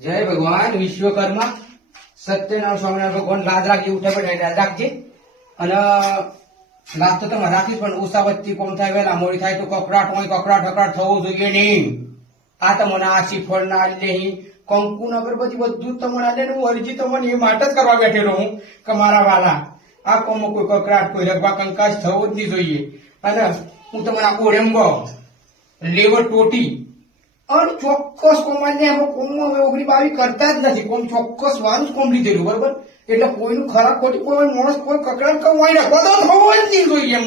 જય ભગવાન વિશ્વકર્મા સત્યનારાયણ સ્વામિનારાયણ ભગવાન લાજ રાખી ઉઠે પડે લાજ રાખજે અને લાજ તો તમે રાખીશ પણ ઉષા વચ્ચે કોમ થાય વેલા મોડી થાય તો કકડાટ હોય કકડાટ થવું જોઈએ નહીં. આ તમને આ શ્રીફળ ના નહીં કંકુ અગરબત્તી બધું જ તમને આલે હું અરજી તમને એ માટે જ કરવા બેઠેલો હું કે મારા વાલા આ કોમમાં કોઈ કકડાટ કોઈ રગવા કંકાશ થવો જ નહીં જોઈએ. અને હું તમને આ ઓળેંગો લેવર ટોટી અને ચોક્કસ કોમાને એમાં કોમમાં હવે 19-22 કરતા જ નથી. કોમ ચોક્કસ વાનું જ કોમ લીધેલું બરોબર. એટલે કોઈનું ખરાબ ખોટી કોઈ માણસ કોઈ કકડાટ કમાઈ નાખો તો થવો જ નહીં જોઈએ.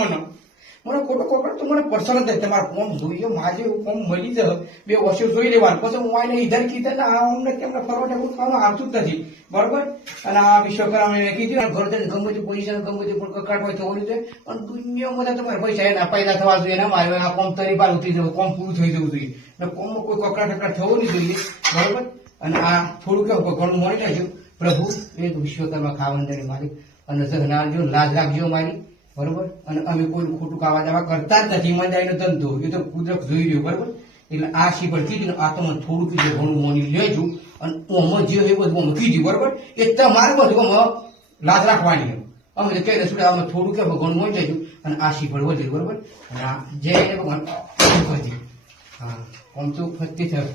મને ખોટો કકડાટ તો મને પસંદ જ તમારે કોમ જોઈએ માજે એવું કોમ મળી જાય 2 વર્ષો જોઈ લેવાનું પછી હું આને ઇધર કીધે ને આ અમને કેમને ફરવા ટેબલ ખાવાનું આવતું જ નથી બરોબર. અને આ વિશ્વકર્માને કીધું ઘર ગમે તે પૈસા ગમે તે પણ કકડાટ હોય થવું જોઈએ. અને દુનિયામાં તમારે પૈસા એના પેદા થવા જોઈએ ને મારે આ કોમ તરી પાર ઉતરી જવું કોમ પૂરું થઈ જવું જોઈએ. કોમમાં કોઈ કકડાટ થવો નહીં જોઈએ બરોબર. અને આ થોડું કેવું ઘણું મળી જાય પ્રભુ એક વિશ્વકર્મા ખાવંદરી મારી અને જગનારજો લાજ રાખજો મારી બરોબર. અને અમે કોઈ ખોટું ખાવા દાવા કરતા જ નથી. ઈમાનદારીનો ધંધો એ તો કુદરત જોઈ રહ્યો બરોબર. એટલે આ શીપડ કીધું આ તો મને થોડું કીધું ઘણું મોની લેજો અને ઓમાં જે એ બધું અમે કીધું બરોબર. એ તમારે બધું લાજ રાખવાની અમે તો કઈ રસોડા અમે થોડું કે ઘણું મોઈ જઈશું અને આ શીપડ વધ્યું બરોબર. અને આ જય ભગવાન હા આમ તો ફરતી થયો